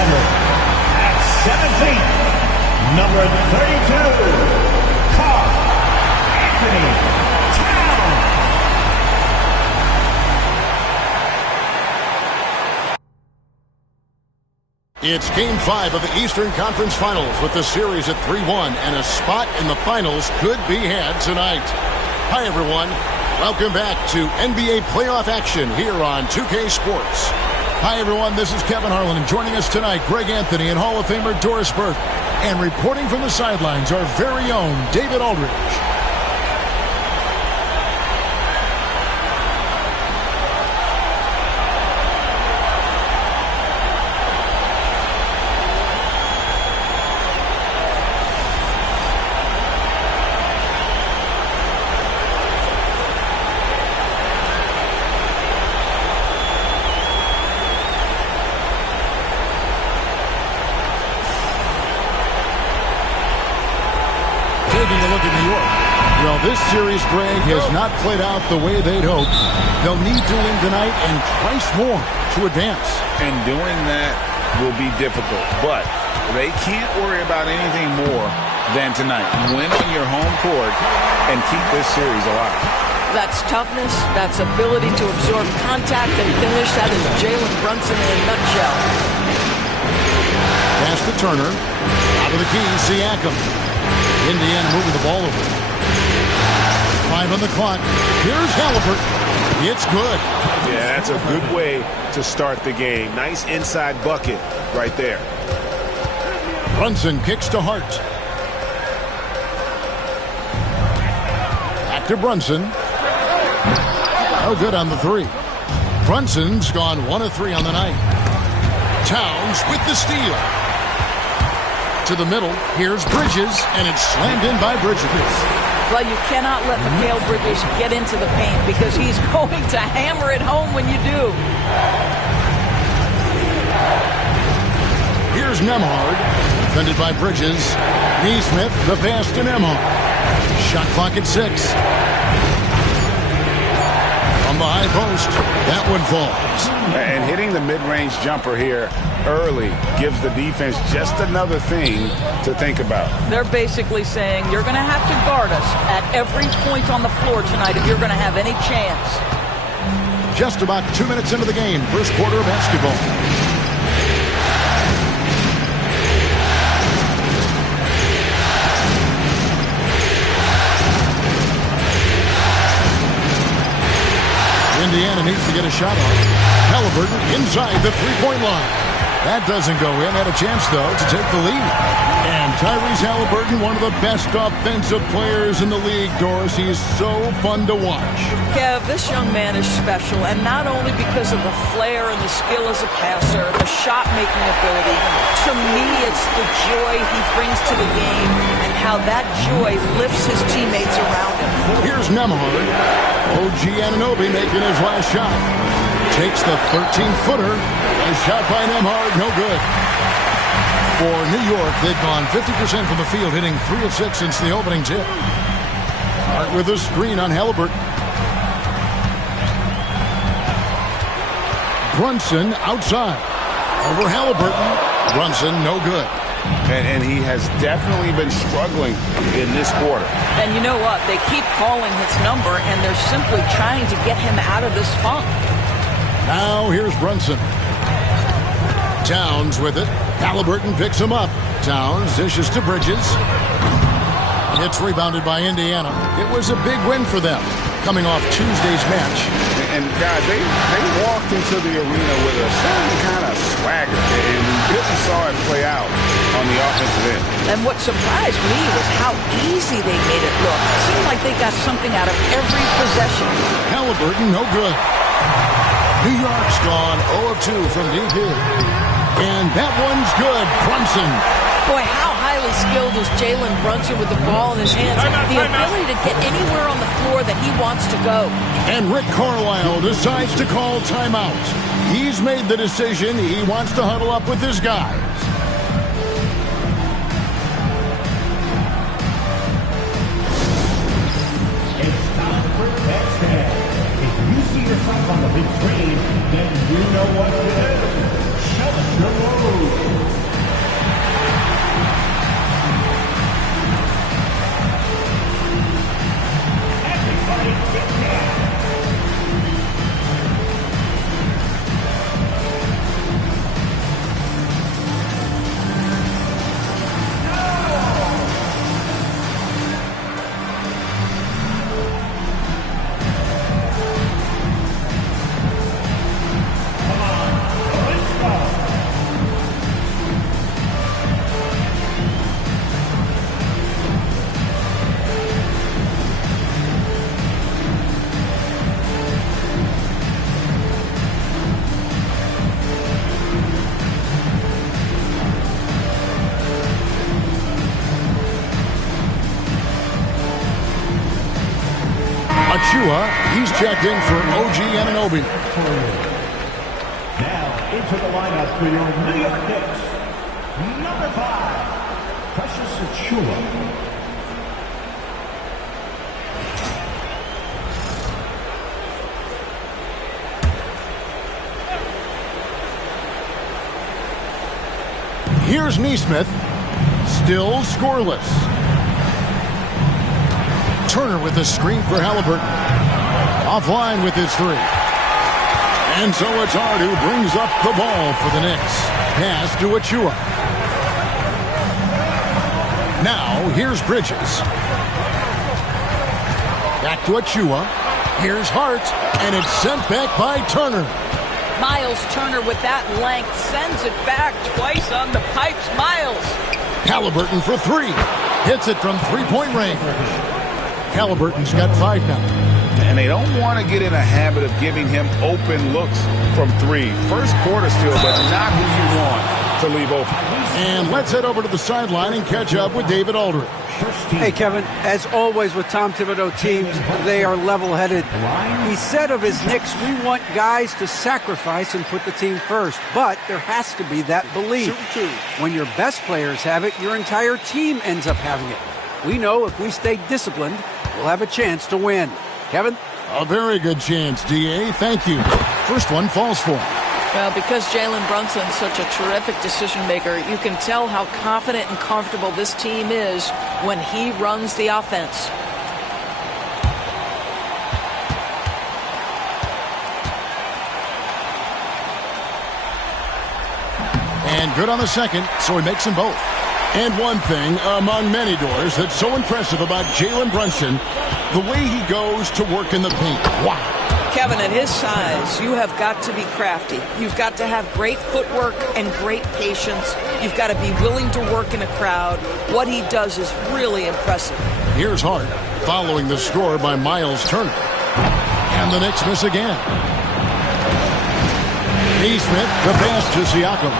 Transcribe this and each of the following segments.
handle. At 17, number 32, Karl Anthony Towns. It's Game 5 of the Eastern Conference Finals with the series at 3-1, and a spot in the finals could be had tonight. Hi, everyone. Welcome back to NBA playoff action here on 2K Sports. Hi, everyone. This is Kevin Harlan, and joining us tonight, Greg Anthony and Hall of Famer Doris Burke. And reporting from the sidelines, our very own David Aldridge. Taking a look at New York. Well, this series, Greg, has not played out the way they'd hoped. They'll need to win tonight and twice more to advance. And doing that will be difficult, but they can't worry about anything more than tonight. Win on your home court and keep this series alive. That's toughness, that's ability to absorb contact and finish. That is Jalen Brunson in a nutshell. Pass to Turner. Out of the key, Siakam. Indiana moving the ball over. 5 on the clock. Here's Halliburton. It's good. Yeah, that's a good way to start the game. Nice inside bucket right there. Brunson kicks to Hart. Back to Brunson. No good on the three. Brunson's gone 1 of 3 on the night. Towns with the steal. To the middle. Here's Bridges, and it's slammed in by Bridges. Well, you cannot let Mikal Bridges get into the paint because he's going to hammer it home when you do. Here's Nembhard, defended by Bridges. Neesmith, the pass to Nembhard. Shot clock at 6. From the high post, that one falls. And hitting the mid-range jumper here early gives the defense just another thing to think about. They're basically saying you're going to have to guard us at every point on the floor tonight if you're going to have any chance. Just about 2 minutes into the game, first quarter of basketball. Indiana needs to get a shot off. Halliburton inside the three-point line. That doesn't go in. Had a chance, though, to take the lead. And Tyrese Halliburton, one of the best offensive players in the league, Doris. He is so fun to watch. Kev, this young man is special, and not only because of the flair and the skill as a passer, the shot-making ability. To me, it's the joy he brings to the game and how that joy lifts his teammates around him. Here's Nembhard. OG Anunoby making his last shot. Takes the 13-footer. A shot by Nembhard, no good. For New York, they've gone 50% from the field, hitting 3 of 6 since the opening tip. Hart with a screen on Halliburton. Brunson outside. Over Halliburton. Brunson, no good. And he has definitely been struggling in this quarter. And you know what? They keep calling his number, and they're simply trying to get him out of this funk. Now here's Brunson. Towns with it. Halliburton picks him up. Towns dishes to Bridges. It's rebounded by Indiana. It was a big win for them, coming off Tuesday's match. And guys, they walked into the arena with a certain kind of swagger, and we really saw it play out on the offensive end. And what surprised me was how easy they made it look. It seemed like they got something out of every possession. Halliburton, no good. New York's gone 0 of 2 from deep here. And that one's good. Brunson. Boy, how highly skilled is Jalen Brunson with the ball in his hands. The ability to get anywhere on the floor that he wants to go. And Rick Carlisle decides to call timeout. He's made the decision. He wants to huddle up with his guys. It's time for next day. If you see yourself on the big screen, then you know what to do. Show us the road. Achua, he's checked in for OG Anunoby. Now into the lineup for your New York Knicks, number 5, Precious Achua. Here's Nesmith, still scoreless. Turner with the screen for Halliburton. Offline with his 3. And so it's Hart who brings up the ball for the Knicks. Pass to Achua. Now here's Bridges. Back to Achua. Here's Hart, and it's sent back by Turner. Miles Turner with that length sends it back twice on the pipes. Miles. Halliburton for 3. Hits it from three-point range. Halliburton's got 5 now. And they don't want to get in a habit of giving him open looks from 3. First quarter still, but not who you want to leave open. And let's head over to the sideline and catch up with David Aldridge. Hey, Kevin, as always with Tom Thibodeau teams, they are level-headed. He said of his Knicks, we want guys to sacrifice and put the team first. But there has to be that belief. When your best players have it, your entire team ends up having it. We know if we stay disciplined, we'll have a chance to win. Kevin? A very good chance, D.A. Thank you. First one falls for him. Well, because Jalen Brunson's such a terrific decision maker, you can tell how confident and comfortable this team is when he runs the offense. And good on the second, so he makes them both. And one thing among many doors that's so impressive about Jalen Brunson, the way he goes to work in the paint. Wow. Kevin, at his size, you have got to be crafty. You've got to have great footwork and great patience. You've got to be willing to work in a crowd. What he does is really impressive. Here's Hart, following the score by Miles Turner. And the Knicks miss again. Nesmith, the pass to Siakam.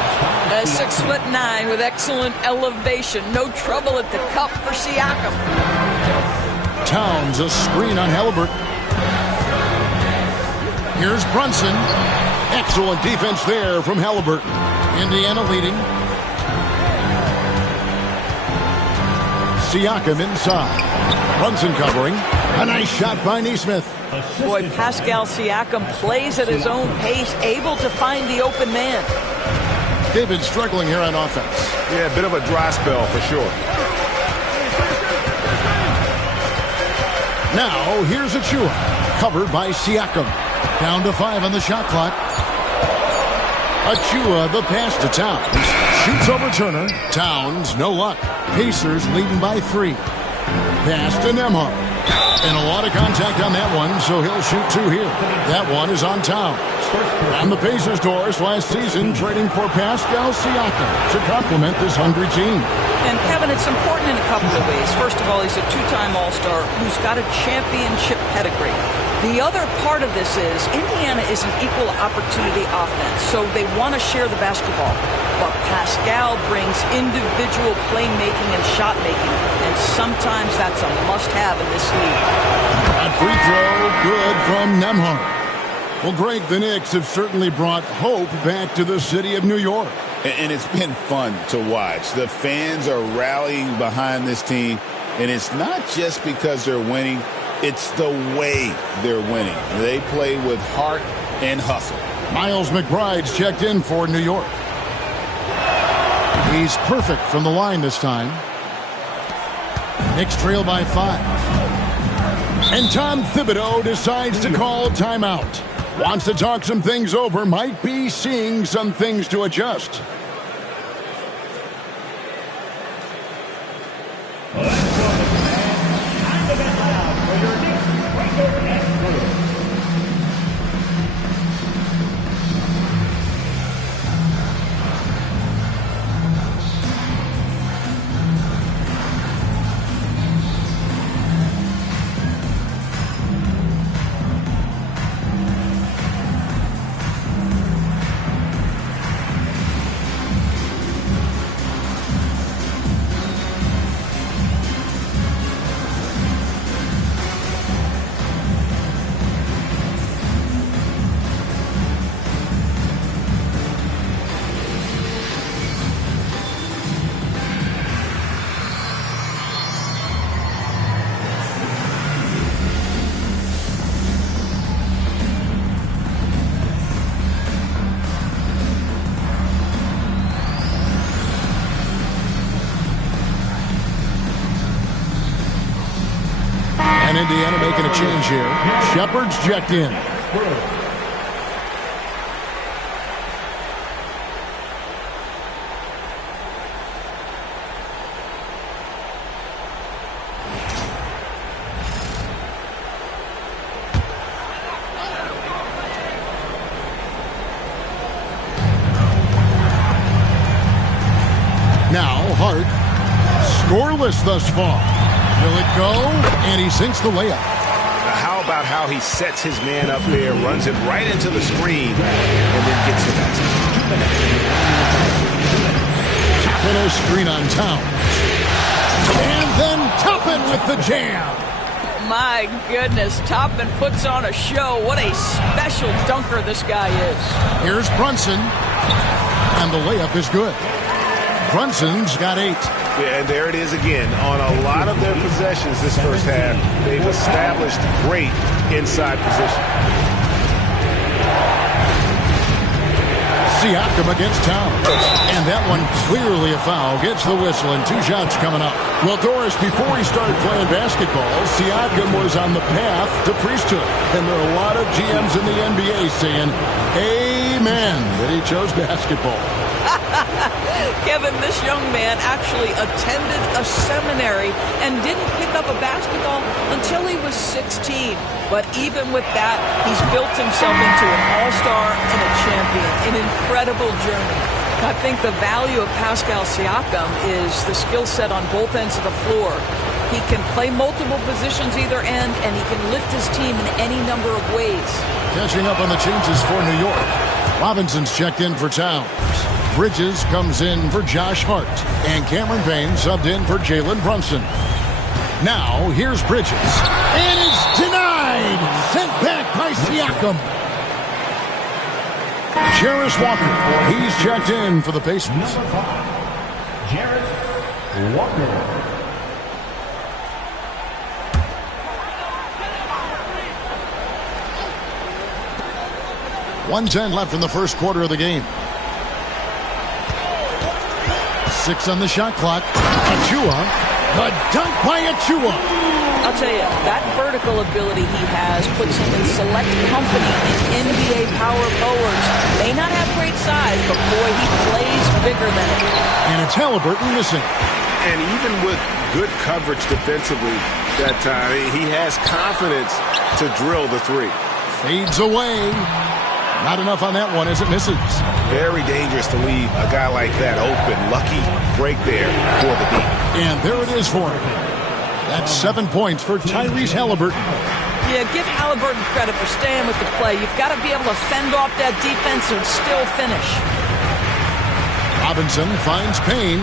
6'9" with excellent elevation. No trouble at the cup for Siakam. Towns, a screen on Halliburton. Here's Brunson. Excellent defense there from Halliburton. Indiana leading. Siakam inside. Brunson covering. A nice shot by Nesmith. Boy, Pascal Siakam plays at his own pace, able to find the open man. David struggling here on offense. Yeah, a bit of a dry spell for sure. Now, here's Achua. Covered by Siakam. Down to 5 on the shot clock. Achua, the pass to Towns. Shoots over Turner. Towns, no luck. Pacers leading by 3. Pass to Nembhard. And a lot of contact on that one, so he'll shoot 2 here. That one is on Towns. On the Pacers' doors last season, trading for Pascal Siakam to complement this hungry team. And Kevin, it's important in a couple of ways. First of all, he's a 2-time All-Star who's got a championship pedigree. The other part of this is Indiana is an equal opportunity offense, so they want to share the basketball. But Pascal brings individual playmaking and shot making, and sometimes that's a must-have in this league. That free throw, good from Nembhard. Well, Greg, the Knicks have certainly brought hope back to the city of New York. And it's been fun to watch. The fans are rallying behind this team, and it's not just because they're winning. It's the way they're winning. They play with heart and hustle. Miles McBride's checked in for New York. He's perfect from the line this time. Knicks trail by 5. And Tom Thibodeau decides to call timeout. Wants to talk some things over, might be seeing some things to adjust. Indiana making a change here. Shepard's checked in. Now Hart, scoreless thus far. Will it go? And he sinks the layup. Now how about how he sets his man up there, runs it right into the screen, and then gets the basket. Toppin a screen on Towns. And then Toppin with the jam. My goodness, Toppin puts on a show. What a special dunker this guy is. Here's Brunson. And the layup is good. Brunson's got 8. Yeah, and there it is again. On a lot of their possessions this first half, they've established great inside position. Siakam against Towns. And that one clearly a foul. Gets the whistle and 2 shots coming up. Well, Doris, before he started playing basketball, Siakam was on the path to priesthood. And there are a lot of GMs in the NBA saying, amen, that he chose basketball. Kevin, this young man actually attended a seminary and didn't pick up a basketball until he was 16. But even with that, he's built himself into an all-star and a champion. An incredible journey. I think the value of Pascal Siakam is the skill set on both ends of the floor. He can play multiple positions either end, and he can lift his team in any number of ways. Catching up on the changes for New York. Robinson's checked in for Towns. Bridges comes in for Josh Hart. And Cameron Payne subbed in for Jalen Brunson. Now, here's Bridges. And it's denied! Sent back by Siakam. Jarris Walker. He's checked in for the Pacers. Number 5, Jarris Walker. .110 left in the first quarter of the game. 6 on the shot clock. Achua. The dunk by Achua. I'll tell you, that vertical ability he has puts him in select company in NBA power forwards. May not have great size, but boy, he plays bigger than it. And it's Halliburton missing. And even with good coverage defensively that time, he has confidence to drill the 3. Fades away. Not enough on that one as it misses. Very dangerous to leave a guy like that open. Lucky break there for the deep. And there it is for him. That's 7 points for Tyrese Halliburton. Yeah, give Halliburton credit for staying with the play. You've got to be able to fend off that defense and still finish. Robinson finds Payne.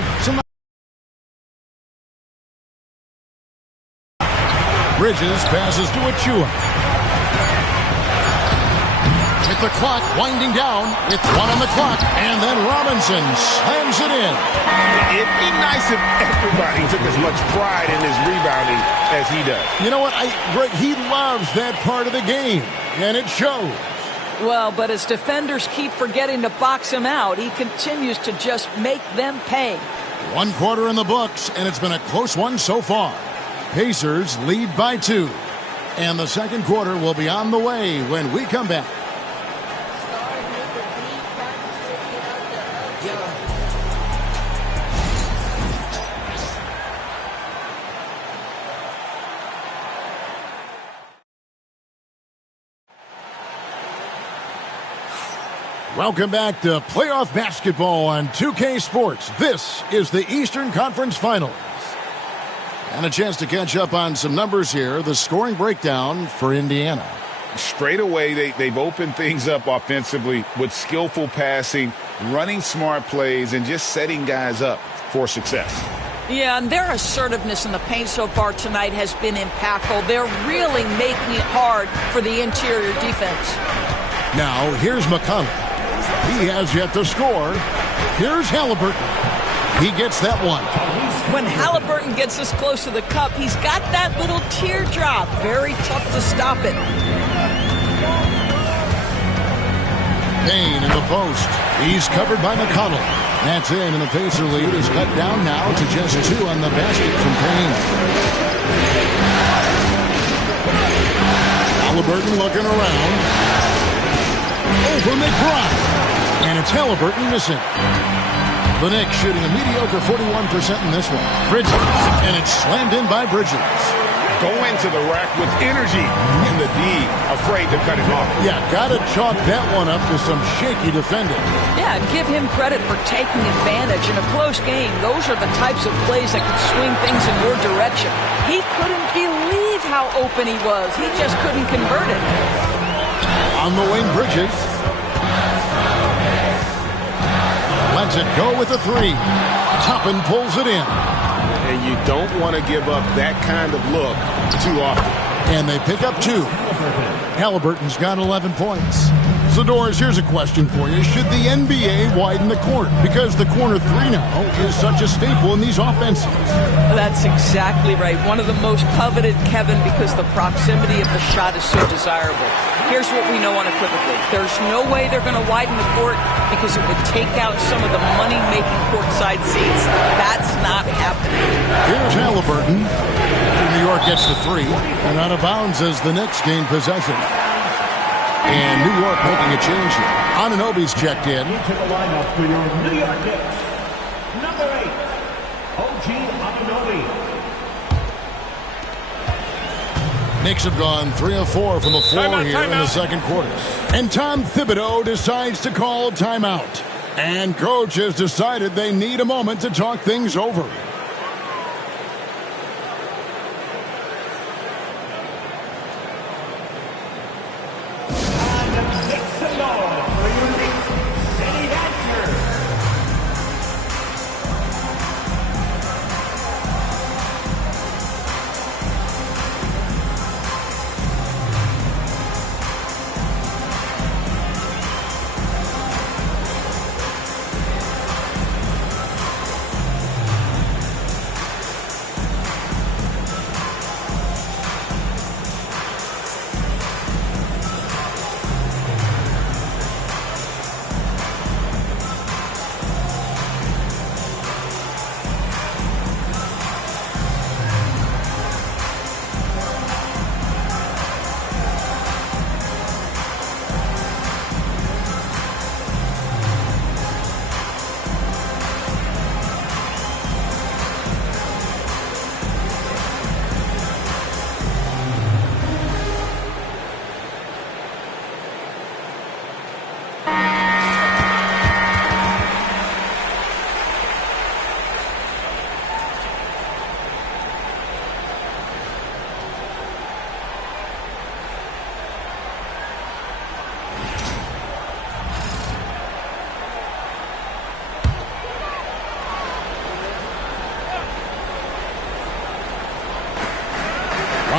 Bridges passes to Achua. With the clock winding down, it's 1 on the clock, and then Robinson slams it in. It'd be nice if everybody took as much pride in his rebounding as he does. You know what? Greg, he loves that part of the game, and it shows. Well, but as defenders keep forgetting to box him out, he continues to just make them pay. 1 quarter in the books, and it's been a close one so far. Pacers lead by 2. And the second quarter will be on the way when we come back. Welcome back to playoff basketball on 2K Sports. This is the Eastern Conference Finals. And a chance to catch up on some numbers here. The scoring breakdown for Indiana. Straight away, they've opened things up offensively with skillful passing, running smart plays, and just setting guys up for success. Yeah, and their assertiveness in the paint so far tonight has been impactful. They're really making it hard for the interior defense. Now, here's McConnell. He has yet to score. Here's Halliburton. He gets that one. When Halliburton gets this close to the cup, he's got that little teardrop. Very tough to stop it. Payne in the post. He's covered by McConnell. That's in, and the Pacer lead is cut down now to just 2 on the basket from Payne. Halliburton looking around. Over McBride. And it's Halliburton missing. The Knicks shooting a mediocre 41% in this one. Bridges. And it's slammed in by Bridges. Going to the rack with energy in the D, afraid to cut it off. Yeah, got to chalk that one up to some shaky defending. Yeah, and give him credit for taking advantage. In a close game, those are the types of plays that can swing things in your direction. He couldn't believe how open he was. He just couldn't convert it. On the wing, Bridges. Lets it go with a three. Toppin pulls it in. And you don't want to give up that kind of look too often. And they pick up 2. Halliburton's got 11 points. So, Doris, here's a question for you. Should the NBA widen the court? Because the corner 3 now is such a staple in these offenses. That's exactly right. One of the most coveted, Kevin, because the proximity of the shot is so desirable. Here's what we know unequivocally. There's no way they're going to widen the court because it would take out some of the money-making courtside seats. That's not happening. Here's Halliburton. New York gets the 3. And out of bounds as the Knicks gain possession. And New York making a change here. Anunoby's checked in. Into the lineup for your New York Knicks. Number 8, OG Anunoby. Knicks have gone 3 of 4 from the floor here in the second quarter. And Tom Thibodeau decides to call timeout. And coach has decided they need a moment to talk things over.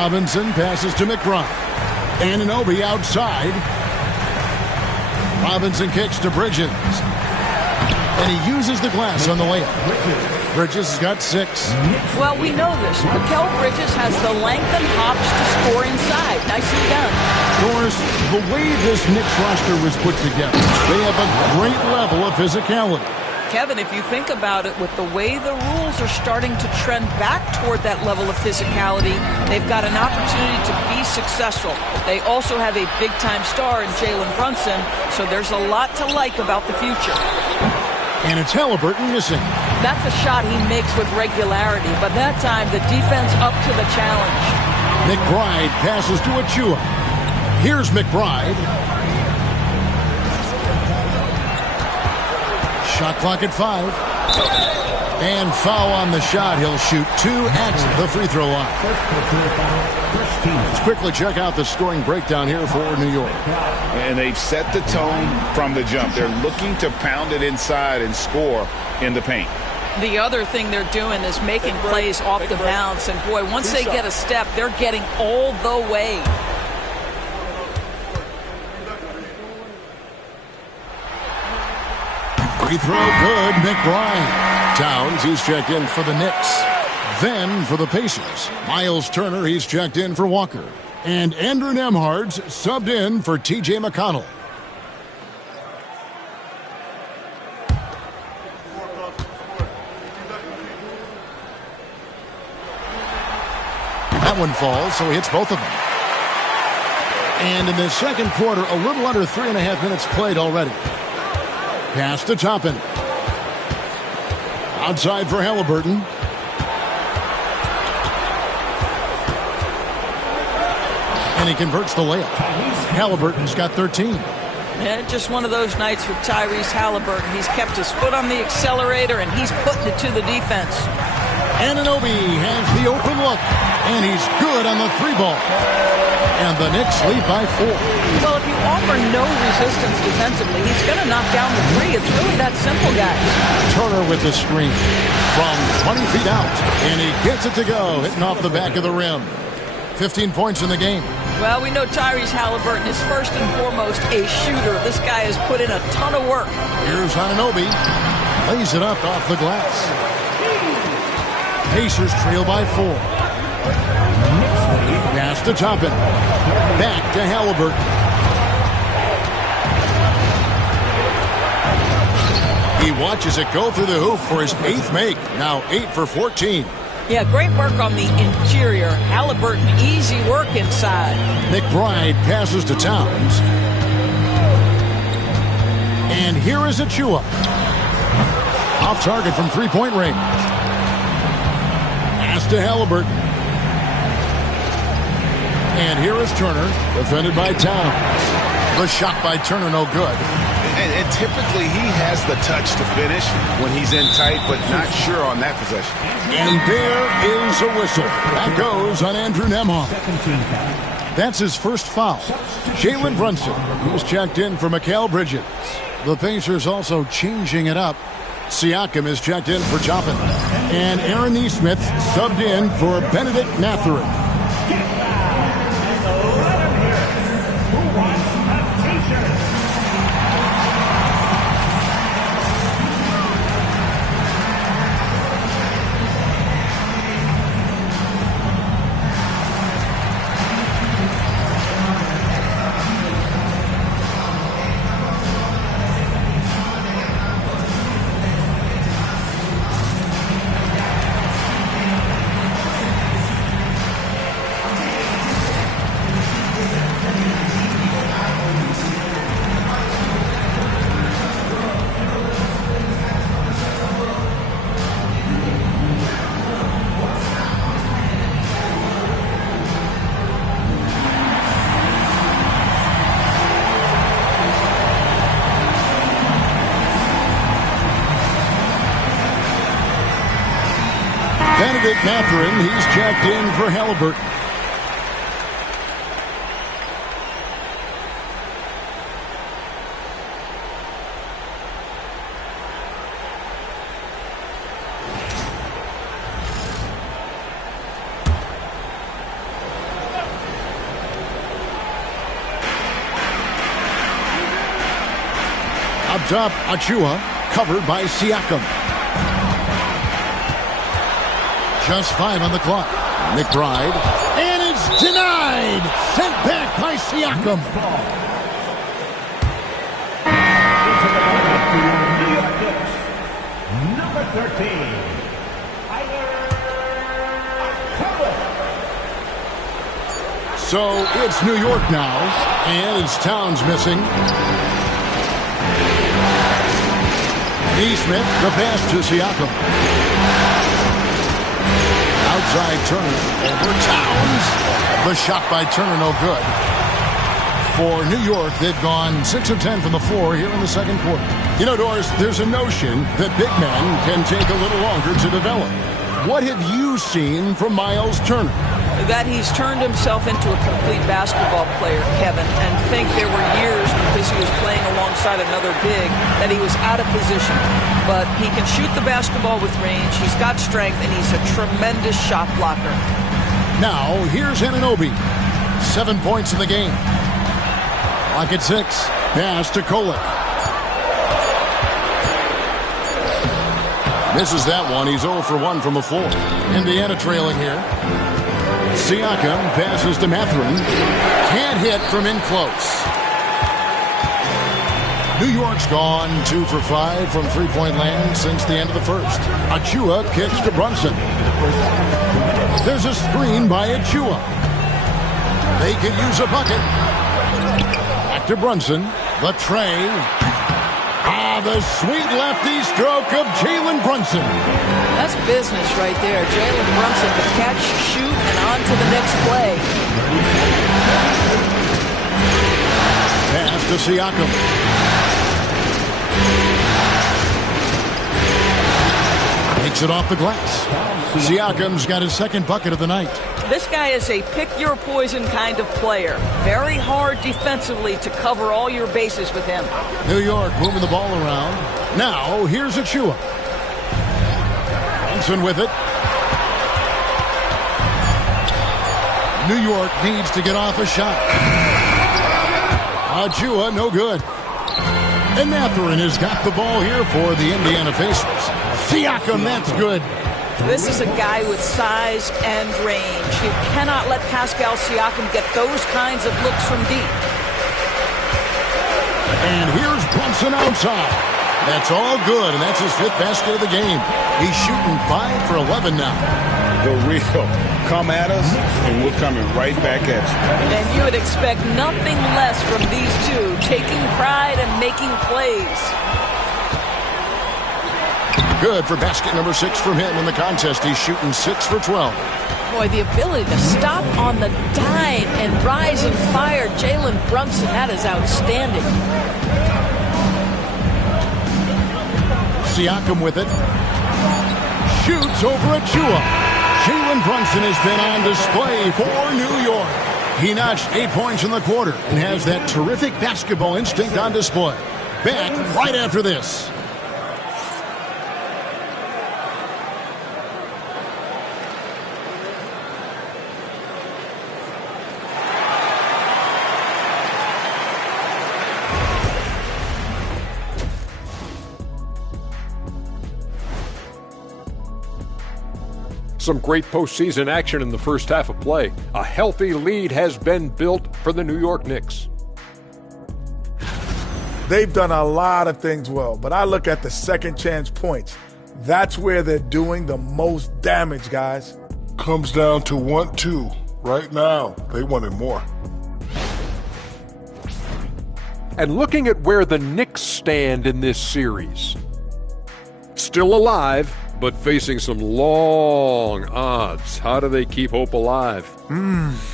Robinson passes to McBride. Anunoby outside. Robinson kicks to Bridges. And he uses the glass on the layup. Bridges has got 6. Well, we know this. Mikal Bridges has the length and hops to score inside. Nicely done. Doris, the way this Knicks roster was put together, they have a great level of physicality. Kevin, if you think about it, with the way the rules are starting to trend back toward that level of physicality, they've got an opportunity to be successful. They also have a big-time star in Jalen Brunson, so there's a lot to like about the future. And it's Halliburton missing. That's a shot he makes with regularity, but that time the defense up to the challenge. McBride passes to Achua. Here's McBride. Shot clock at 5. And foul on the shot. He'll shoot 2 at the free throw line. Let's quickly check out the scoring breakdown here for New York. And they've set the tone from the jump. They're looking to pound it inside and score in the paint. The other thing they're doing is making plays off the bounce. And, boy, once they get a step, they're getting all the way. Free throw good, McBride. Towns, he's checked in for the Knicks. Then for the Pacers, Miles Turner, he's checked in for Walker. And Andrew Nembhard's subbed in for T.J. McConnell. That one falls, so he hits both of them. And in the second quarter, a little under 3.5 minutes played already. Pass to Toppin. Outside for Halliburton. And he converts the layup. Halliburton's got 13. Yeah, just one of those nights with Tyrese Halliburton. He's kept his foot on the accelerator, and he's putting it to the defense. Anunoby has the open look, and he's good on the 3-ball. And the Knicks lead by 4. Well, if you offer no resistance defensively, he's going to knock down the 3. It's really that simple, guys. Turner with the screen from 20 feet out, and he gets it to go, hitting off the back of the rim. 15 points in the game. Well, we know Tyrese Halliburton is first and foremost a shooter. This guy has put in a ton of work. Here's Anunoby. Lays it up off the glass. Pacers trail by 4. Pass to Toppin. Back to Halliburton. He watches it go through the hoop for his 8th make. Now 8 for 14. Yeah, great work on the interior. Halliburton, easy work inside. McBride passes to Towns. And here is Achua. Off target from 3-point range. Pass to Halliburton. And here is Turner, defended by Towns. The shot by Turner, no good. And typically he has the touch to finish when he's in tight, but not sure on that possession. And there is a whistle. That goes on Andrew Nembhard. That's his first foul. Jalen Brunson, who's checked in for Mikal Bridges. The Pacers also changing it up. Siakam is checked in for Toppin. And Aaron Nesmith subbed in for Benedict Mathurin. Benedict Mathurin, he's checked in for Halliburton. Up top, Achua, covered by Siakam. Just 5 on the clock. McBride. And it's denied. Sent back by Siakam. Number 13. So it's New York now. And it's Towns missing. Nesmith, the pass to Siakam. Outside Turner over Towns. The shot by Turner, no good. For New York, they've gone 6 of 10 from the floor here in the second quarter. You know, Doris, there's a notion that big men can take a little longer to develop. What have you seen from Miles Turner? That he's turned himself into a complete basketball player, Kevin, and think there were years because he was playing alongside another big that he was out of position. But he can shoot the basketball with range, he's got strength, and he's a tremendous shot blocker. Now, here's Anunoby. 7 points in the game. Clock at 6. Pass to Kolek. Misses that one. He's 0 for 1 from the floor. Indiana trailing here. Siakam passes to Mathurin. Can't hit from in close. New York's gone 2 for 5 from three-point land since the end of the first. Achua kicks to Brunson. There's a screen by Achua. They could use a bucket. to Brunson. The tray. The sweet lefty stroke of Jalen Brunson. That's business right there. Jalen Brunson, the catch, shoot, and on to the next play. Pass to Siakam. Takes it off the glass. Siakam's got his second bucket of the night. This guy is a pick-your-poison kind of player. Very hard defensively to cover all your bases with him. New York moving the ball around. Now, here's Achua. Brunson with it. New York needs to get off a shot. Achua, no good. And Mathurin has got the ball here for the Indiana Pacers. Siakam, that's good. This is a guy with size and range. You cannot let Pascal Siakam get those kinds of looks from deep. And here's Brunson outside. That's all good, and that's his fifth basket of the game. He's shooting 5 for 11 now. The real. Come at us, and we're coming right back at you. And you would expect nothing less from these two, taking pride and making plays. Good for basket number 6 from him in the contest. He's shooting 6 for 12. Boy, the ability to stop on the dime and rise and fire Jalen Brunson, that is outstanding. Siakam with it. Shoots over Achua. Jalen Brunson has been on display for New York. He notched 8 points in the quarter and has that terrific basketball instinct on display. Back right after this. Some great postseason action in the first half of play. A healthy lead has been built for the New York Knicks. They've done a lot of things well, but I look at the second chance points. That's where they're doing the most damage, guys. Comes down to 1-2. Right now, they wanted more. And looking at where the Knicks stand in this series. Still alive, but facing some long odds. How do they keep hope alive?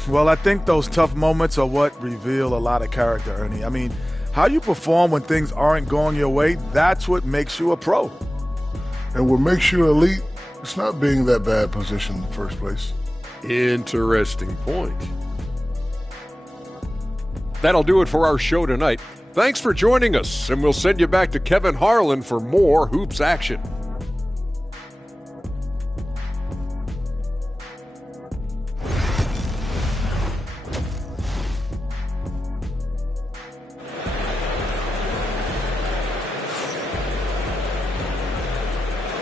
Well, I think those tough moments are what reveal a lot of character, Ernie. I mean, how you perform when things aren't going your way, that's what makes you a pro. And what makes you elite, it's not being in that bad position in the first place. Interesting point. That'll do it for our show tonight. Thanks for joining us, and we'll send you back to Kevin Harlan for more Hoops action.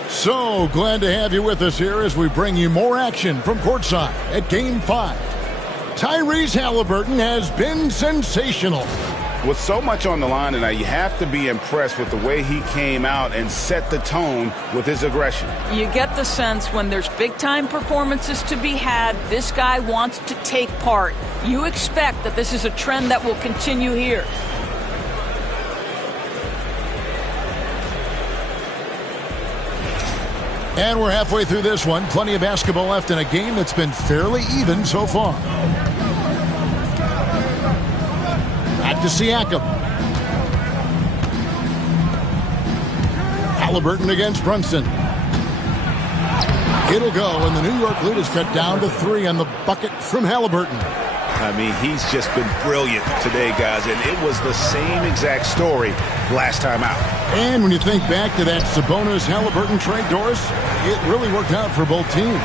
So glad to have you with us here as we bring you more action from courtside at Game 5. Tyrese Halliburton has been sensational. With so much on the line tonight, you have to be impressed with the way he came out and set the tone with his aggression. You get the sense when there's big-time performances to be had, this guy wants to take part. You expect that this is a trend that will continue here. And we're halfway through this one. Plenty of basketball left in a game that's been fairly even so far. Back to Siakam. Halliburton against Brunson. It'll go, and the New York lead is cut down to 3 on the bucket from Halliburton. I mean, he's just been brilliant today, guys, and it was the same exact story last time out. And when you think back to that Sabonis-Halliburton trade, Doris, it really worked out for both teams.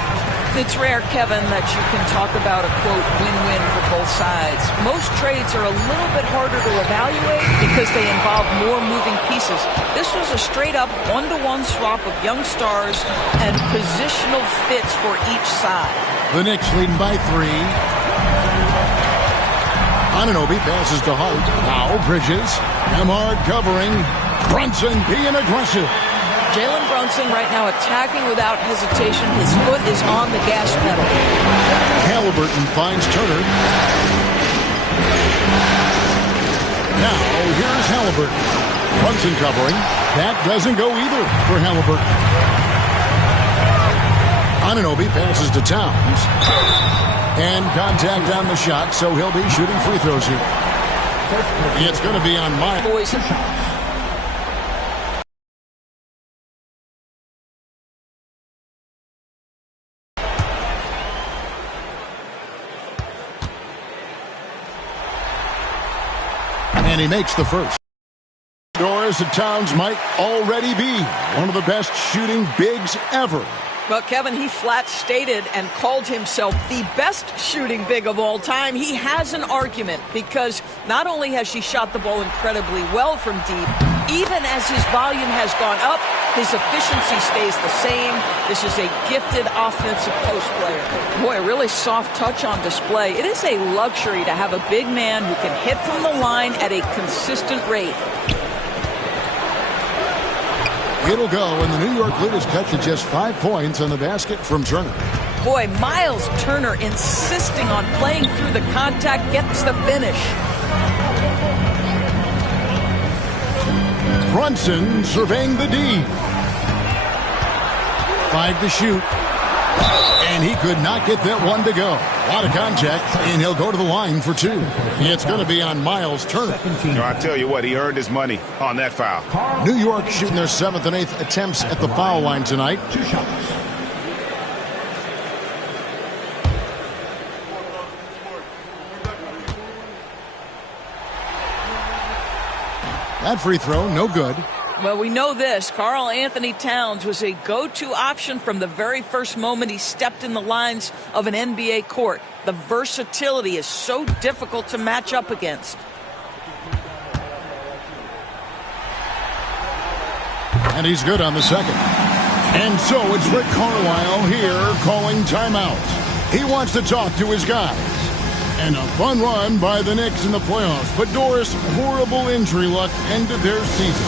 It's rare, Kevin, that you can talk about a, quote, win-win for both sides. Most trades are a little bit harder to evaluate because they involve more moving pieces. This was a straight-up one-to-one swap of young stars and positional fits for each side. The Knicks leading by 3. Anunoby passes to Hart. Now Bridges. Emard covering. Brunson being aggressive. Jalen Brunson right now attacking without hesitation. His foot is on the gas pedal. Halliburton finds Turner. Now, here's Halliburton. Brunson covering. That doesn't go either for Halliburton. Anunoby passes to Towns. And contact on the shot, so he'll be shooting free throws here. It's going to be on Miles. And he makes the first. Doris and Towns might already be one of the best shooting bigs ever. Well, Kevin, he flat stated and called himself the best shooting big of all time. He has an argument because not only has he shot the ball incredibly well from deep, even as his volume has gone up, his efficiency stays the same. This is a gifted offensive post player. Boy, a really soft touch on display. It is a luxury to have a big man who can hit from the line at a consistent rate. It'll go, and the New York lead is cut to just 5 points on the basket from Turner. Boy, Miles Turner insisting on playing through the contact, gets the finish. Brunson surveying the D. 5 to shoot. And he could not get that one to go. A lot of contact, and he'll go to the line for 2. It's going to be on Miles Turner. I tell you what, he earned his money on that foul. New York shooting their 7th and 8th attempts at the foul line tonight. 2 shots. That free throw, no good. Well, we know this. Karl Anthony Towns was a go-to option from the very first moment he stepped in the lines of an NBA court. The versatility is so difficult to match up against. And he's good on the second. And so it's Rick Carlisle here calling timeout. He wants to talk to his guys. And a fun run by the Knicks in the playoffs. But Doris, horrible injury luck ended their season.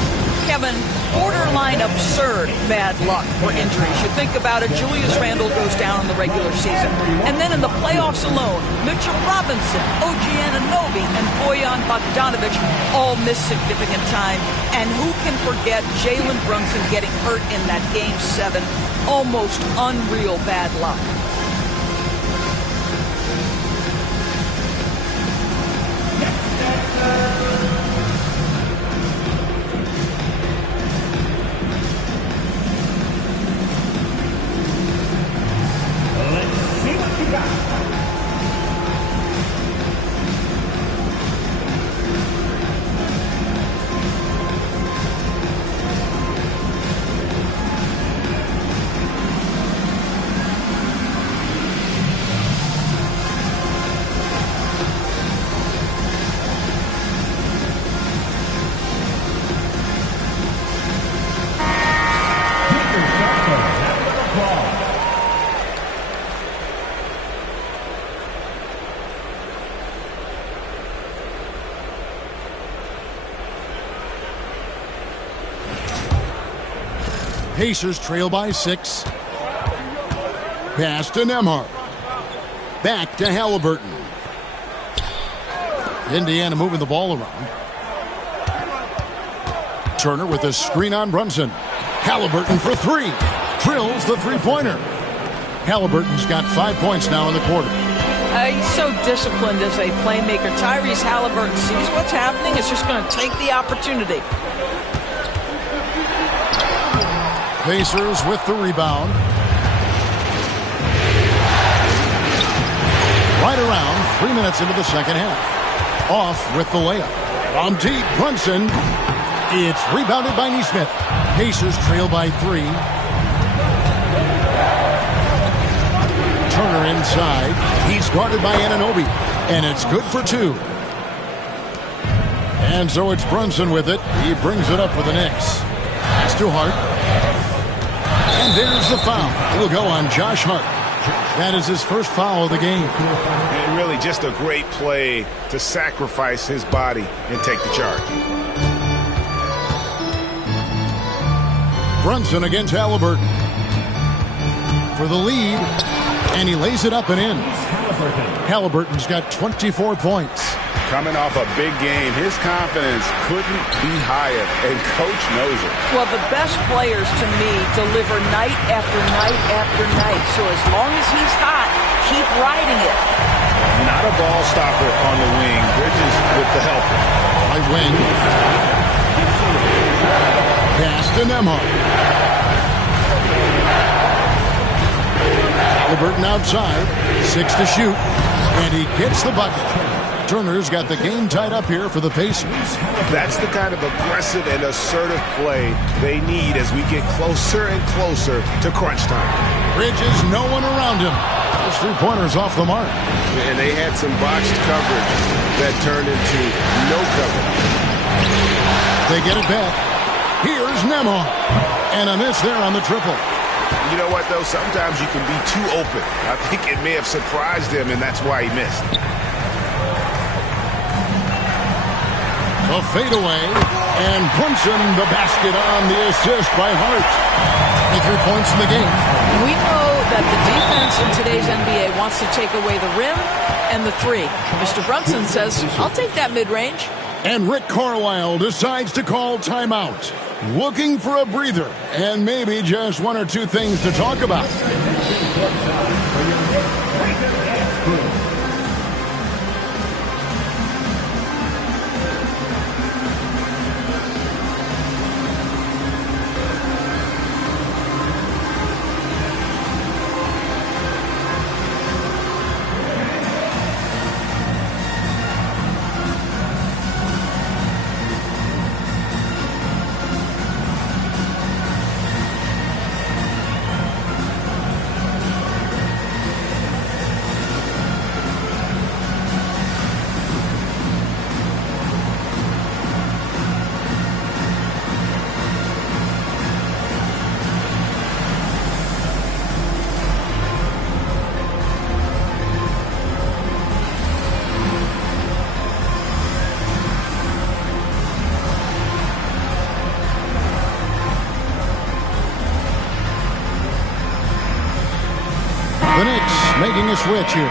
Kevin, borderline absurd bad luck for injuries. You think about it, Julius Randle goes down in the regular season. And then in the playoffs alone, Mitchell Robinson, OG Anunoby, and Bojan Bogdanovic all miss significant time. And who can forget Jalen Brunson getting hurt in that Game 7? Almost unreal bad luck. Pacers trail by 6. Pass to Nembhard. Back to Halliburton. Indiana moving the ball around. Turner with a screen on Brunson. Halliburton for 3. Drills the three-pointer. Halliburton's got 5 points now in the quarter. He's so disciplined as a playmaker. Tyrese Halliburton sees what's happening. Is just going to take the opportunity. Pacers with the rebound. Right around 3 minutes into the second half. Off with the layup. From deep, Brunson. It's rebounded by Nesmith. Pacers trail by 3. Turner inside. He's guarded by Anunoby. And it's good for 2. And so it's Brunson with it. He brings it up for the Knicks. Pass to Hart. And there's the foul. It'll go on Josh Hart. That is his first foul of the game. And really just a great play to sacrifice his body and take the charge. Brunson against Halliburton. For the lead. And he lays it up and in. Halliburton's got 24 points. Coming off a big game, his confidence couldn't be higher, and Coach knows it. Well, the best players, to me, deliver night after night after night. So as long as he's hot, keep riding it. Not a ball stopper on the wing. Bridges with the help. Right wing. Pass to Nembhard. Halliburton outside. 6 to shoot. And he gets the bucket. Turner's got the game tied up here for the Pacers. That's the kind of aggressive and assertive play they need as we get closer and closer to crunch time. Bridges, no one around him. Those 3-pointers off the mark. And they had some botched coverage that turned into no coverage. They get it back. Here's Nembhard. And a miss there on the triple. You know what, though? Sometimes you can be too open. I think it may have surprised him, and that's why he missed. A fadeaway, and Brunson the basket on the assist by Hart. 3 points in the game. We know that the defense in today's NBA wants to take away the rim and the three. Mr. Brunson says, I'll take that mid-range. And Rick Carlisle decides to call timeout. Looking for a breather, and maybe just 1 or 2 things to talk about. The Knicks making a switch here.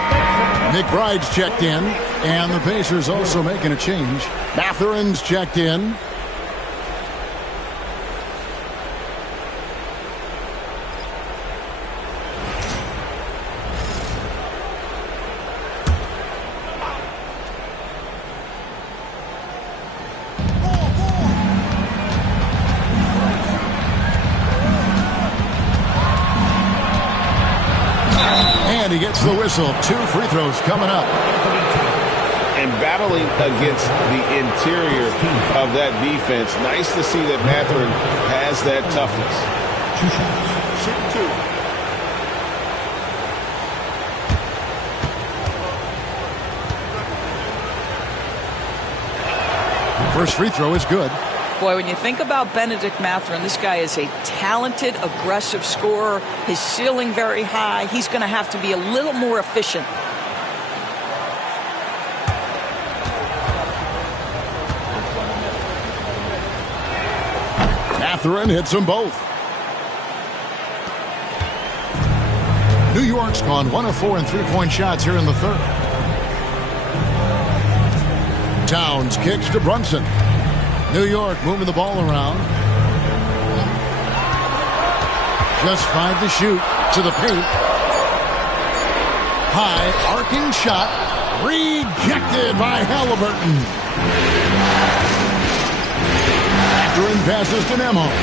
McBride's checked in, and the Pacers also making a change. Matherin's checked in. And he gets the whistle. 2 free throws coming up. And battling against the interior of that defense. Nice to see that Matherin has that toughness. 2 shots. 2. First free throw is good. Boy, when you think about Benedict Mathurin, this guy is a talented, aggressive scorer. His ceiling very high. He's going to have to be a little more efficient. Mathurin hits them both. New York's gone 1 of 4 in 3-point shots here in the third. Towns kicks to Brunson. New York moving the ball around. Just 5 to shoot to the paint. High arcing shot. Rejected by Halliburton. Mathurin passes to Nembhard.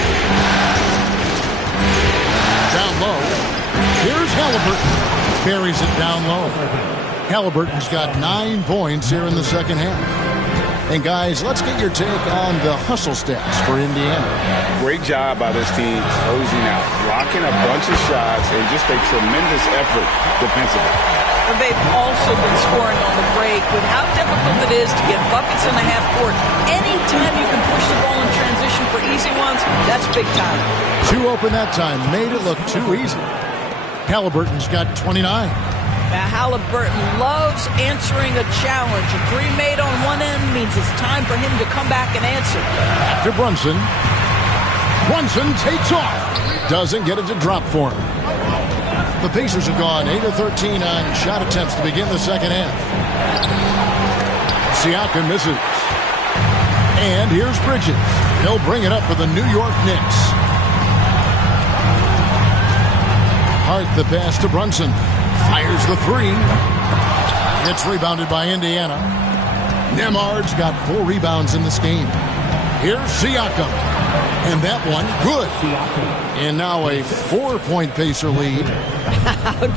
Down low. Here's Halliburton. Buries it down low. Halliburton's got 9 points here in the second half. And guys, let's get your take on the hustle stats for Indiana. Great job by this team closing out, blocking a bunch of shots, and just a tremendous effort defensively. But they've also been scoring on the break. With how difficult it is to get buckets in the half court, anytime you can push the ball in transition for easy ones, that's big time. 2 open that time, made it look too easy. Halliburton's got 29. Now, Halliburton loves answering a challenge. A 3 made on one end means it's time for him to come back and answer. After Brunson. Brunson takes off. Doesn't get it to drop for him. The Pacers have gone 8 of 13 on shot attempts to begin the second half. Siakam misses. And here's Bridges. He'll bring it up for the New York Knicks. Hart the pass to Brunson. Fires the three. It's rebounded by Indiana. Nembhard's got 4 rebounds in this game. Here's Siakam. And that one, good. And now a 4-point Pacer lead.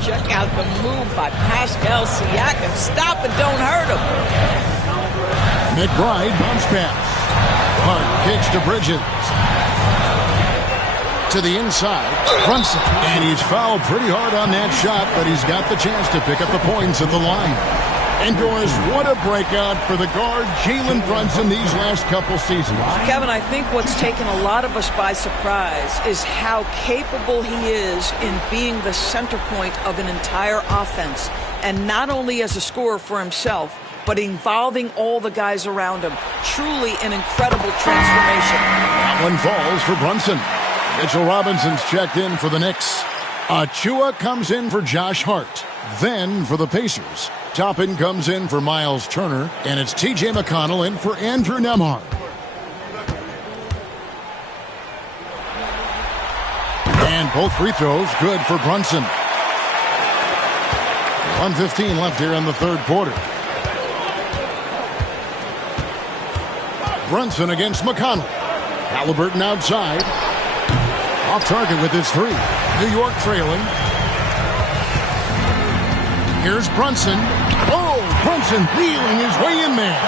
Check out the move by Pascal Siakam. Stop and don't hurt him. McBride bounce pass. Hart kicks to Bridges. To the inside, Brunson. And he's fouled pretty hard on that shot, but he's got the chance to pick up the points at the line. And boys, what a breakout for the guard, Jalen Brunson, these last couple seasons. Kevin, I think what's taken a lot of us by surprise is how capable he is in being the center point of an entire offense. And not only as a scorer for himself, but involving all the guys around him. Truly an incredible transformation. That one falls for Brunson. Mitchell Robinson's checked in for the Knicks. Achua comes in for Josh Hart. Then for the Pacers, Toppin comes in for Miles Turner, and it's T.J. McConnell in for Andrew Nembhard. And both free throws good for Brunson. 1:15 left here in the third quarter. Brunson against McConnell. Halliburton outside. Off target with his three. New York trailing. Here's Brunson. Oh, Brunson wheeling his way in there.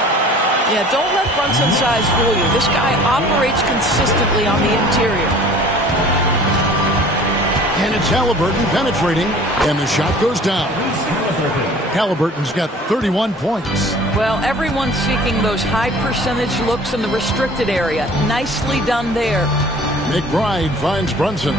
Yeah, don't let Brunson's size fool you. This guy operates consistently on the interior. And it's Halliburton penetrating, and the shot goes down. Halliburton's got 31 points. Well, everyone's seeking those high percentage looks in the restricted area. Nicely done there. McBride finds Brunson.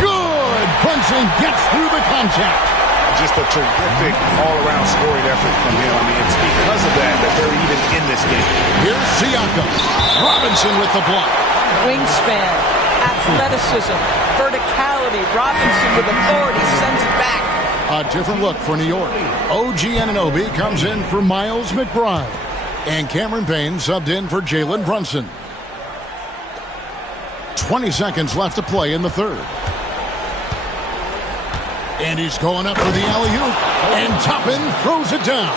Good! Brunson gets through the contact. Just a terrific all-around scoring effort from him. I mean, it's because of that they're even in this game. Here's Siakam. Robinson with the block. Wingspan, athleticism, verticality. Robinson with authority sends it back. A different look for New York. OG Anunoby comes in for Miles McBride. And Cameron Payne subbed in for Jalen Brunson. 20 seconds left to play in the third. And he's going up for the alley-oop. And Toppin throws it down.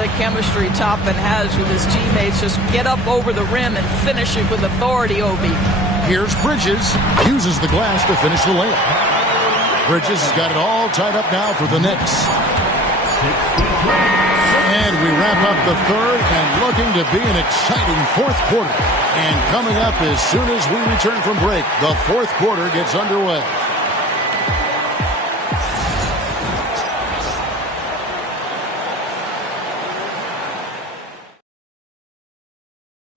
The chemistry Toppin has with his teammates. Just get up over the rim and finish it with authority, Obi. Here's Bridges. Uses the glass to finish the layup. Bridges has got it all tied up now for the Knicks. And we wrap up the third and looking to be an exciting fourth quarter. And coming up as soon as we return from break, the fourth quarter gets underway.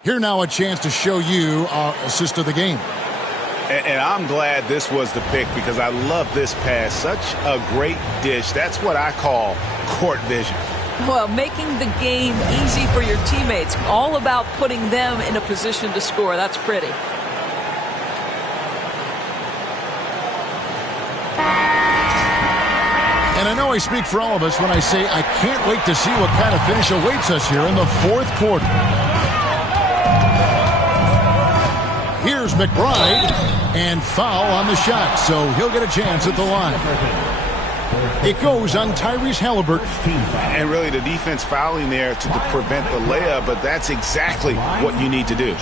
Here now a chance to show you our assist of the game. And I'm glad this was the pick because I love this pass. Such a great dish. That's what I call court vision. Well, making the game easy for your teammates. All about putting them in a position to score. That's pretty. And I know I speak for all of us when I say I can't wait to see what kind of finish awaits us here in the fourth quarter. Here's McBride, and foul on the shot, so he'll get a chance at the line. It goes on Tyrese Halliburton. And really the defense fouling there to prevent the layup, but that's exactly what you need to do.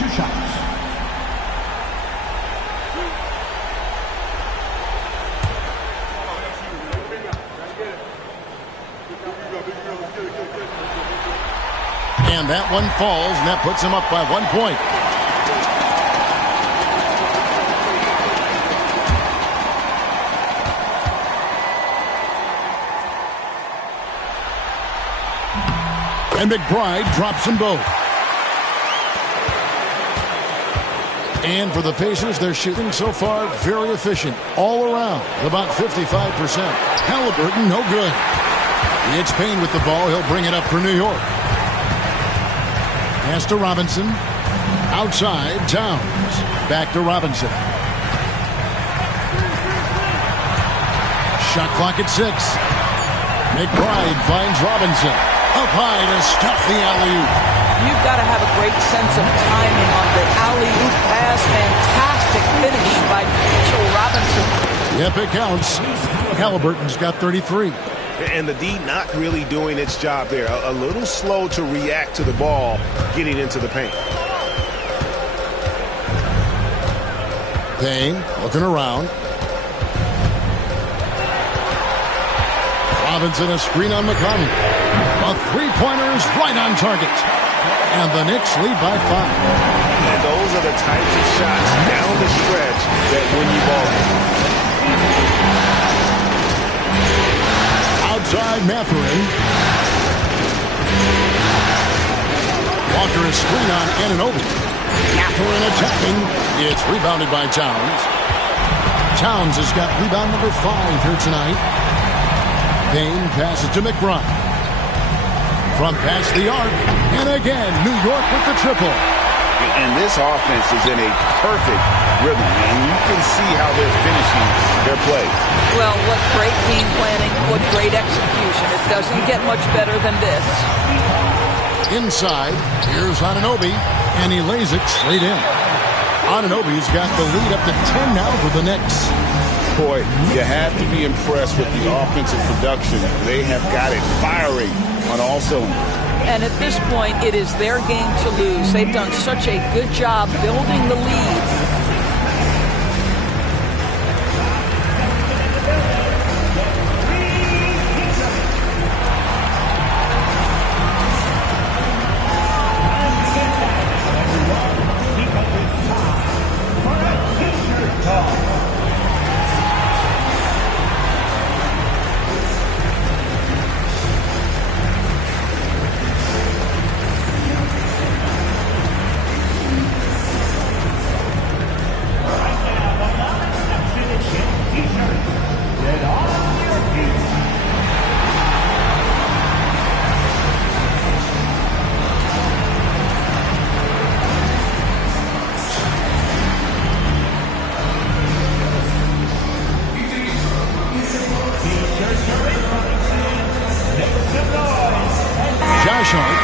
And that one falls, and that puts him up by 1 point. And McBride drops them both. And for the Pacers, they're shooting so far very efficient. All around, about 55%. Halliburton, no good. It's Payne with the ball. He'll bring it up for New York. Pass to Robinson. Outside, Towns. Back to Robinson. Shot clock at 6. McBride finds Robinson. Up high to stop the alley-oop. You've got to have a great sense of timing on the alley-oop pass. Fantastic finish by Mitchell Robinson. Yep, it counts. Halliburton's got 33. And the D not really doing its job there. A little slow to react to the ball getting into the paint. Payne looking around. Robinson, a screen on McConnell. A three-pointer is right on target. And the Knicks lead by 5. And those are the types of shots down the stretch that win you ball games. Outside Mathurin. Walker is screen on Anunoby. Mathurin attacking. It's rebounded by Towns. Towns has got rebound number 5 here tonight. Payne passes to McBride. From past the arc. And again, New York with the triple. And this offense is in a perfect rhythm, and you can see how they're finishing their play. Well, what great game planning, what great execution. It doesn't get much better than this. Inside, here's Anunoby, and he lays it straight in. Anunoby's got the lead up to 10 now for the Knicks. Boy, you have to be impressed with the offensive production. They have got it firing on all cylinders. And at this point, it is their game to lose. They've done such a good job building the lead.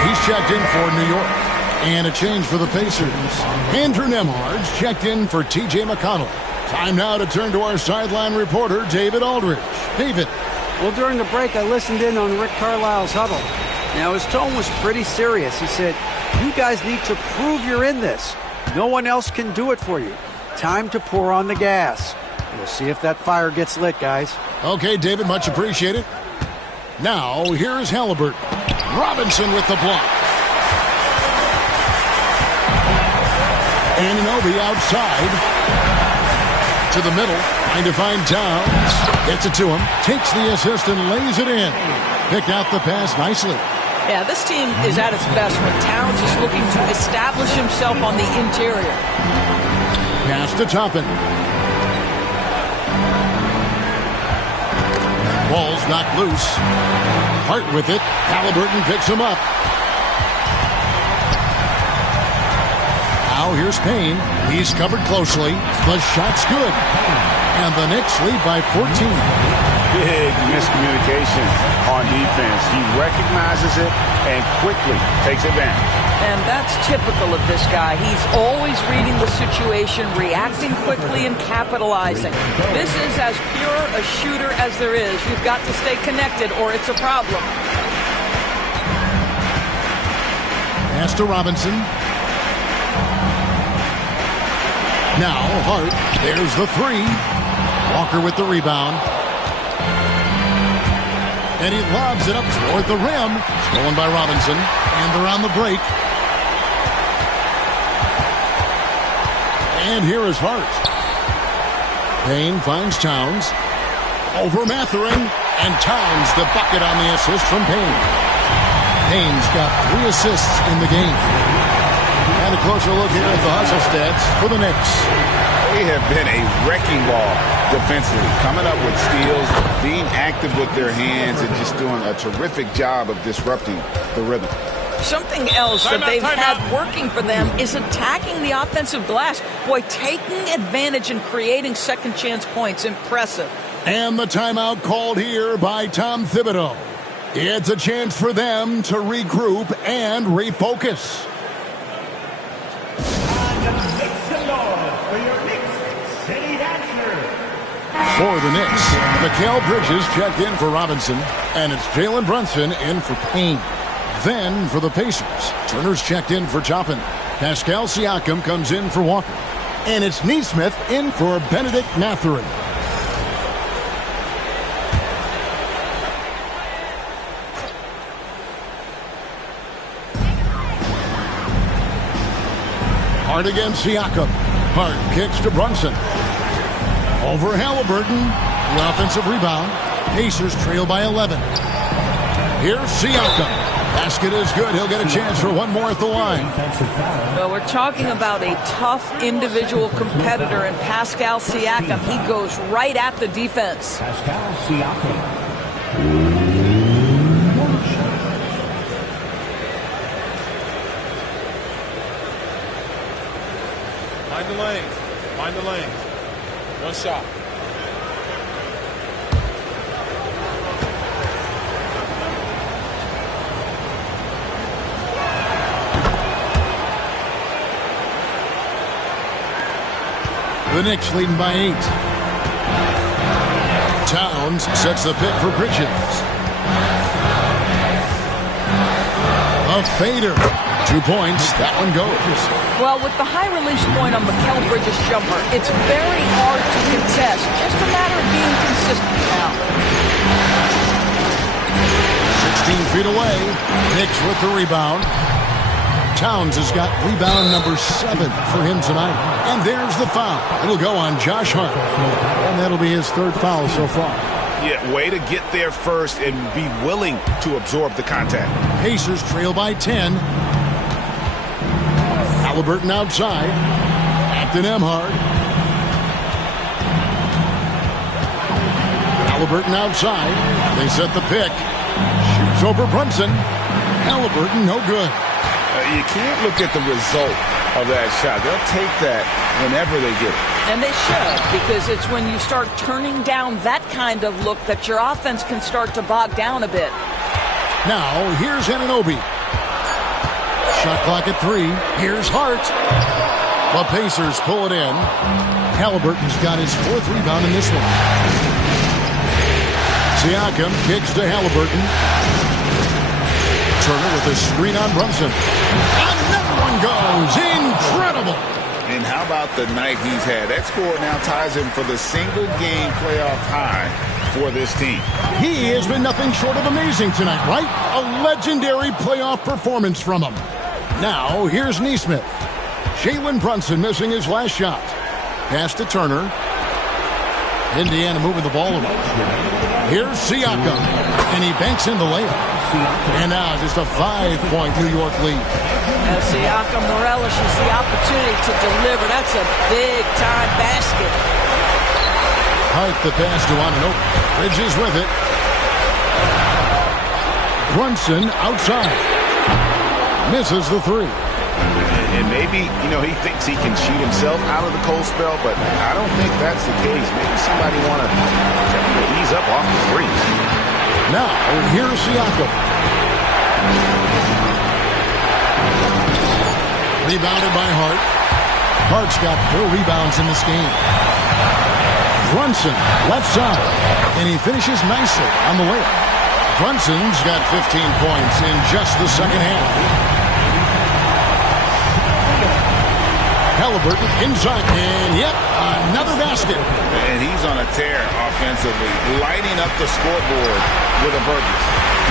He's checked in for New York. And a change for the Pacers. Andrew Nembhard's checked in for T.J. McConnell. Time now to turn to our sideline reporter, David Aldridge. David. Well, during the break, I listened in on Rick Carlisle's huddle. Now, his tone was pretty serious. He said, you guys need to prove you're in this. No one else can do it for you. Time to pour on the gas. We'll see if that fire gets lit, guys. Okay, David, much appreciated. Now, here's Halliburton. Robinson with the block. Anunoby outside. To the middle. Trying to find Towns. Gets it to him. Takes the assist and lays it in. Picked out the pass nicely. Yeah, this team is at its best when Towns is looking to establish himself on the interior. Pass to Toppin. Ball's knocked loose. Hart with it. Halliburton picks him up. Now here's Payne. He's covered closely. The shot's good. And the Knicks lead by 14. Big miscommunication on defense. He recognizes it and quickly takes advantage. And that's typical of this guy. He's always reading the situation, reacting quickly and capitalizing. This is as pure a shooter as there is. You've got to stay connected or it's a problem. Pass to Robinson. Now Hart. There's the three. Walker with the rebound. And he lobs it up toward the rim. Stolen by Robinson. And around the break. And here is Hart. Payne finds Towns. Over Mathurin. And Towns the bucket on the assist from Payne. Payne's got 3 assists in the game. And a closer look here at the hustle stats for the Knicks. They have been a wrecking ball defensively, coming up with steals, being active with their hands, and just doing a terrific job of disrupting the rhythm. Something else that they've had working for them is attacking the offensive glass. Boy, taking advantage and creating second chance points. Impressive. And the timeout called here by Tom Thibodeau. It's a chance for them to regroup and refocus. For the Knicks, Mikal Bridges checked in for Robinson, and it's Jalen Brunson in for Payne. Then for the Pacers, Turner's checked in for Toppin. Pascal Siakam comes in for Walker. And it's Nesmith in for Benedict Mathurin. Hart against Siakam. Hart kicks to Brunson. Over Halliburton. The offensive rebound. Pacers trail by 11. Here's Siakam. Basket is good. He'll get a chance for one more at the line. Well, we're talking about a tough individual competitor in Pascal Siakam. He goes right at the defense. Pascal Siakam. Find the lanes. Find the lanes. One shot. The Knicks leading by 8. Towns sets the pick for Bridges. A fader. 2 points. That one goes. Well, with the high release point on Mikal Bridges' jumper, it's very hard to contest. Just a matter of being consistent now. 16 feet away. Knicks with the rebound. Towns has got rebound number 7 for him tonight. And there's the foul. It'll go on Josh Hart. And that'll be his 3rd foul so far. Yeah, way to get there first and be willing to absorb the contact. Pacers trail by 10. Halliburton outside. Acton Emhard. Halliburton outside. They set the pick. Shoots over Brunson. Halliburton, no good. You can't look at the result of that shot. They'll take that whenever they get it. And they should, because it's when you start turning down that kind of look that your offense can start to bog down a bit. Now, here's Anunoby. Shot clock at 3. Here's Hart. The Pacers pull it in. Halliburton's got his 4th rebound in this one. Siakam kicks to Halliburton. Turner with a screen on Brunson. Another one goes. Incredible. And how about the night he's had? That score now ties him for the single-game playoff high for this team. He has been nothing short of amazing tonight, right? A legendary playoff performance from him. Now, here's Nesmith. Jalen Brunson missing his last shot. Pass to Turner. Indiana moving the ball around. Here's Siakam. And he banks in the layup. And now just a 5-point New York lead. As Siakam relishes the opportunity to deliver. That's a big-time basket. Hart the pass to Anunoby. Bridges with it. Brunson outside. Misses the 3. And maybe, he thinks he can shoot himself out of the cold spell, but I don't think that's the case. Maybe somebody want to ease up off the threes. Now, here's Siakam. Rebounded by Hart. Hart's got 4 rebounds in this game. Brunson, left side. And he finishes nicely on the layup. Brunson's got 15 points in just the second half. Halliburton inside. And, yep, another basket. And he's on a tear offensively, lighting up the scoreboard with a Burgess.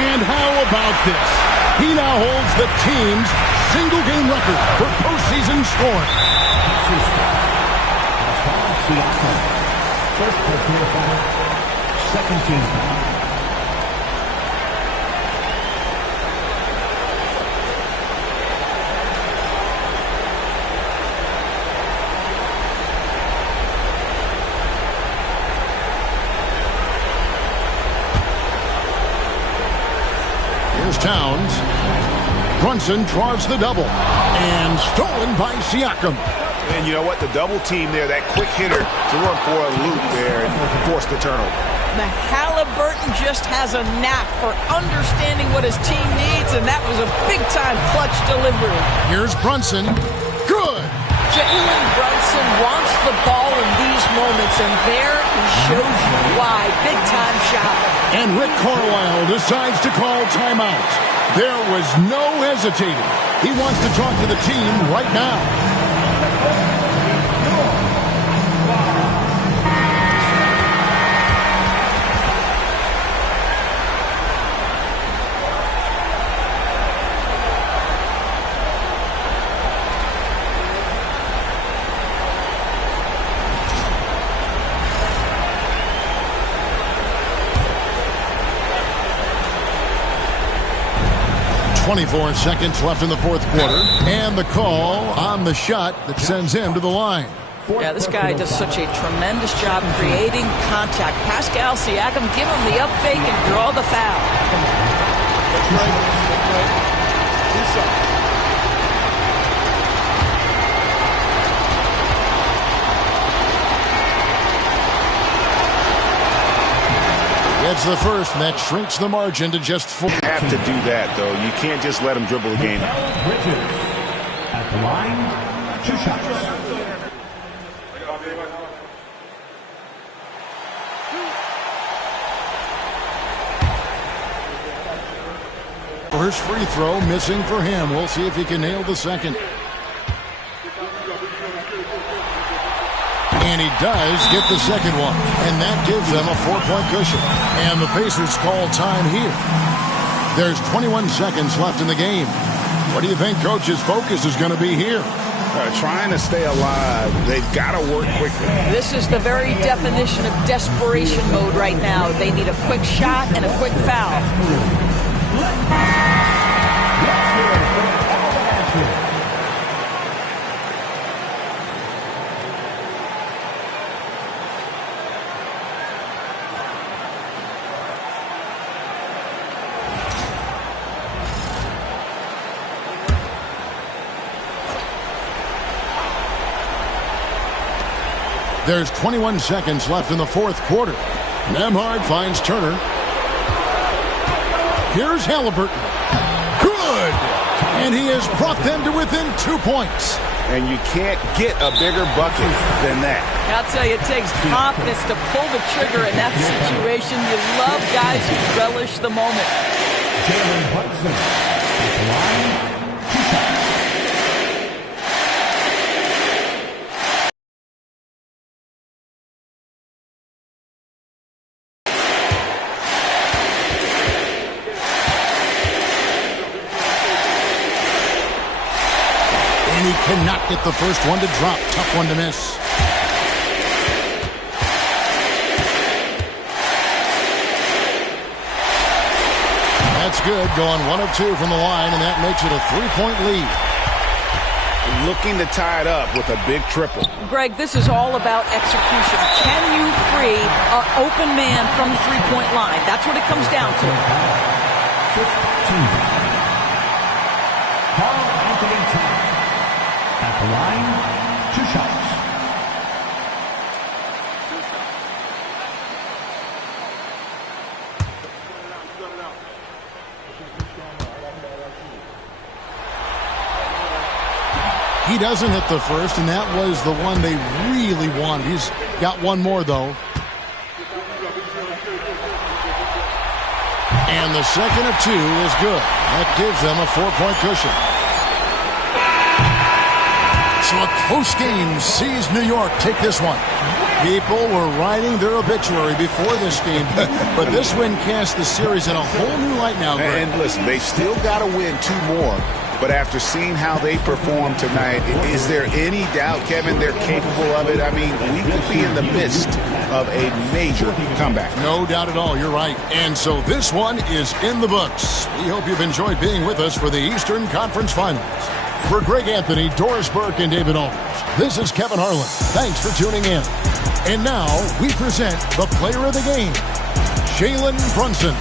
And how about this? He now holds the team's single-game record for postseason scoring. First personal foul, second team foul. Here's Towns. Brunson draws the double. And stolen by Siakam. And you know what? The double team there, that quick hitter to run for a loop there and force the turnover. Now, Halliburton just has a knack for understanding what his team needs, and that was a big-time clutch delivery. Here's Brunson. Good. Jalen Brunson wants the ball in these moments, and there he shows you why. Big-time shot. And Rick Carlisle decides to call timeout. There was no hesitating. He wants to talk to the team right now. 24 seconds left in the fourth quarter. And the call on the shot that sends him to the line. Yeah, this guy does such a tremendous job creating contact. Pascal Siakam, give him the up fake and draw the foul. Gets the first, and that shrinks the margin to just 4. You have to do that, though. You can't just let him dribble the game out. At the line, 2 shots. First free throw missing for him. We'll see if he can nail the second. And he does get the second one. And that gives them a 4-point cushion. And the Pacers call time here. There's 21 seconds left in the game. What do you think Coach's focus is going to be here? Trying to stay alive. They've got to work quickly. This is the very definition of desperation mode right now. They need a quick shot and a quick foul. There's 21 seconds left in the fourth quarter. Nembhard finds Turner. Here's Halliburton. Good! And he has brought them to within 2 points. And you can't get a bigger bucket than that. I'll tell you, it takes confidence to pull the trigger in that situation. You love guys who relish the moment. Jalen Brunson at the line, 2 shots. He cannot get the first one to drop. Tough one to miss. That's good. Going 1 of 2 from the line, and that makes it a 3-point lead. Looking to tie it up with a big triple. Greg, this is all about execution. Can you free an open man from the three-point line? That's what it comes down to. 15. At the line, 2 shots. He doesn't hit the first, and that was the one they really wanted. He's got one more, though. And the second of 2 is good. That gives them a 4-point cushion. So a close game sees New York take this one. People were writing their obituary before this game, but this win cast the series in a whole new light now, Greg. And listen, they still got to win 2 more, but after seeing how they performed tonight, is there any doubt, Kevin, they're capable of it? I mean, we could be in the midst of a major comeback. No doubt at all, you're right. And so this one is in the books. We hope you've enjoyed being with us for the Eastern Conference Finals. For Greg Anthony, Doris Burke, and David Aldridge, this is Kevin Harlan. Thanks for tuning in. And now we present the player of the game, Jalen Brunson.